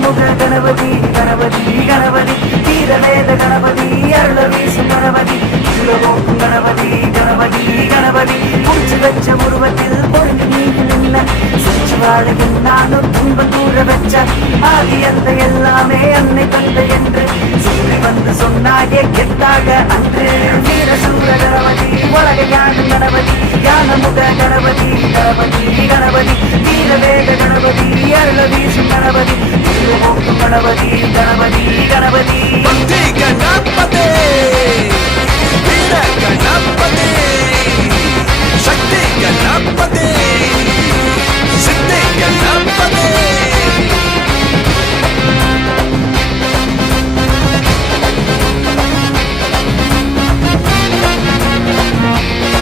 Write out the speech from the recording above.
ஞானமுக கணபதி கணபதி கணபதி வீரவேத கணபதி அருள வீசும் கணபதி உலகோக்கும் கணபதி கணபதி கணபதி மூச்சு வச்ச உருவத்தில் பொருள் நீங்கி நின்ன சுற்றி வாழையும் நானும் துன்பம் தூர வச்ச ஆகி அந்த எல்லாமே அன்னை தந்தை என்று சுற்றி வந்து சொன்னாயே கெத்தாக அன்று வீரசூர கணபதி உலக ஞானம் கணபதி ஞானமுக கணபதி கணபதி கணபதி வீரவேத கணபதி அருள வீசும் கணபதி உலகோக்கும் கணபதி கணபதி கணபதி கணபதி வீர கணபதி